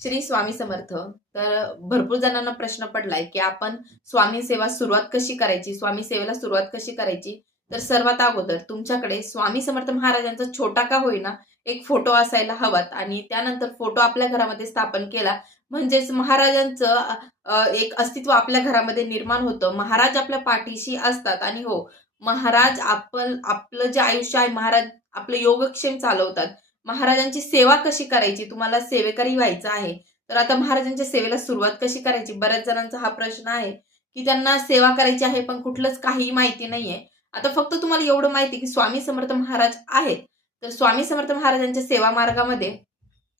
श्री स्वामी समर्थ. तर भरपूर जणांना प्रश्न पडलाय की आपण स्वामी सेवा सुरुवात कशी करायची, स्वामी सेवेला सुरुवात कशी करायची. तर सर्वात अगोदर तुमच्याकडे स्वामी समर्थ महाराजांचा छोटा का होईना एक फोटो असायला हवात आणि त्यानंतर फोटो आपल्या घरामध्ये स्थापन केला म्हणजेच महाराजांचं एक अस्तित्व आपल्या घरामध्ये निर्माण होतं. महाराज आपल्या पाठीशी असतात आणि हो, महाराज आपलं जे आयुष्य आहे, महाराज आपलं योगक्षेम चालवतात. महाराजांची सेवा कशी करायची, तुम्हाला सेवेकरी व्हायचं आहे तर आता महाराजांच्या सेवेला सुरुवात कशी करायची. बऱ्याच जणांचा हा प्रश्न आहे की त्यांना सेवा करायची आहे पण कुठलंच काही माहिती नाहीये. आता फक्त तुम्हाला एवढं माहिती की स्वामी समर्थ महाराज आहेत. तर स्वामी समर्थ महाराजांच्या सेवा मार्गामध्ये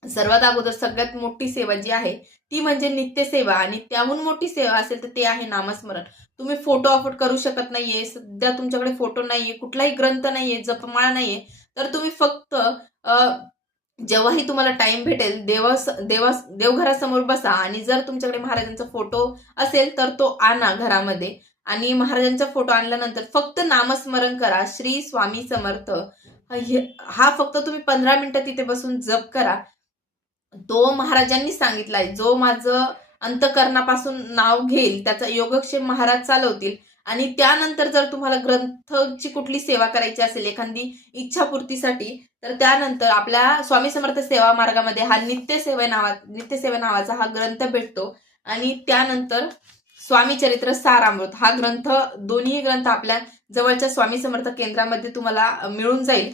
सर्वात अगोदर सगळ्यात मोठी सेवा जी आहे ती म्हणजे नित्यसेवा आणि त्याहून मोठी सेवा असेल तर ते आहे नामस्मरण. तुम्ही फोटो अफोर्ड करू शकत नाहीये, सध्या तुमच्याकडे फोटो नाहीये, कुठलाही ग्रंथ नाहीये, जपमाळा नाहीये, तर तुम्ही फक्त जेव्हाही तुम्हाला टाइम भेटेल देवघरासमोर बसा आणि जर तुमच्याकडे महाराजांचा फोटो असेल तर तो आणा घरामध्ये आणि महाराजांचा फोटो आणल्यानंतर फक्त नामस्मरण करा, श्री स्वामी समर्थ. हा फक्त तुम्ही 15 मिनिटं तिथे बसून जप करा. तो महाराजांनी सांगितलाय, जो माझं अंतकरणापासून नाव घेईल त्याचा योगक्षेम महाराज चालवतील. आणि त्यानंतर जर तुम्हाला ग्रंथची कुठली सेवा करायची असेल एखादी इच्छापूर्तीसाठी तर त्यानंतर आपल्या स्वामी समर्थ सेवा मार्गामध्ये हा नित्यसेवा नावाचा हा ग्रंथ भेटतो. आणि त्यानंतर स्वामी चरित्र सारामृत हा ग्रंथ, दोन्ही ग्रंथ आपल्या जवळच्या स्वामी समर्थ केंद्रामध्ये तुम्हाला मिळून जाईल.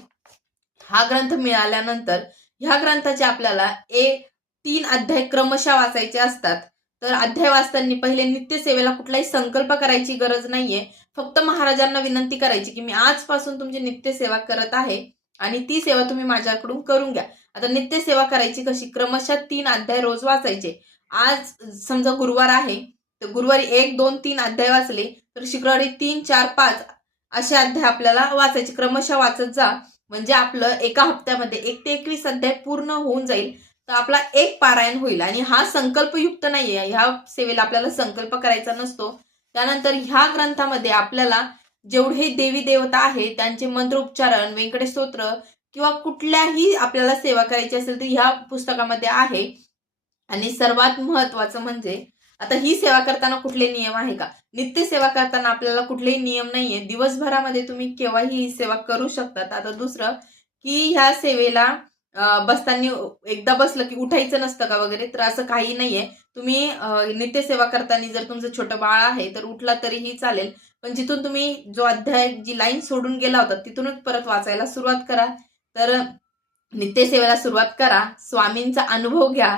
हा ग्रंथ मिळाल्यानंतर ह्या ग्रंथाचे आपल्याला 3 अध्याय क्रमशः वाचायचे असतात. तर अध्याय वाचताना पहिले नित्यसेवेला कुठलाही संकल्प करायची गरज नाहीये. फक्त महाराजांना विनंती करायची की मी आजपासून तुमची नित्यसेवा करत आहे आणि ती सेवा तुम्ही माझ्याकडून करून घ्या. आता नित्यसेवा करायची कशी, क्रमशः 3 अध्याय रोज वाचायचे. आज समजा गुरुवार आहे तर गुरुवारी 1, 2, 3 अध्याय वाचले तर शुक्रवारी 3, 4, 5 असे अध्याय आपल्याला वाचायचे. क्रमशः वाचत जा म्हणजे आपलं एका हप्त्यामध्ये 1 ते 21 अध्याय पूर्ण होऊन जाईल. तर आपला एक पारायण होईल. आणि हा संकल्पयुक्त नाहीये, ह्या सेवेला आपल्याला संकल्प करायचा नसतो. त्यानंतर ह्या ग्रंथामध्ये आपल्याला जेवढे देवी देवता आहेत त्यांचे मंत्र उच्चारण, व्यंकटेश स्तोत्र किंवा कुठल्याही आपल्याला सेवा करायची असेल तर ह्या पुस्तकामध्ये आहे. आणि सर्वात महत्वाचं म्हणजे आता ही सेवा करताना कुठले नियम आहे का, नित्य सेवा करताना आपल्याला कुठलेही नियम नाहीये. दिवसभरामध्ये तुम्ही केव्हाही ही सेवा करू शकतात. आता दुसरं की ह्या सेवेला बसताना एकदा बसलं की उठायचं नसतं का वगैरे, तर असं काही नाहीये. तुम्ही नित्यसेवा करताना जर तुमचं छोटं बाळ आहे तर उठला तरीही चालेल, पण जिथून तुम्ही जो अध्याय जी लाईन सोडून गेला होता तिथूनच परत वाचायला सुरुवात करा. तर नित्यसेवेला सुरुवात करा, स्वामींचा अनुभव घ्या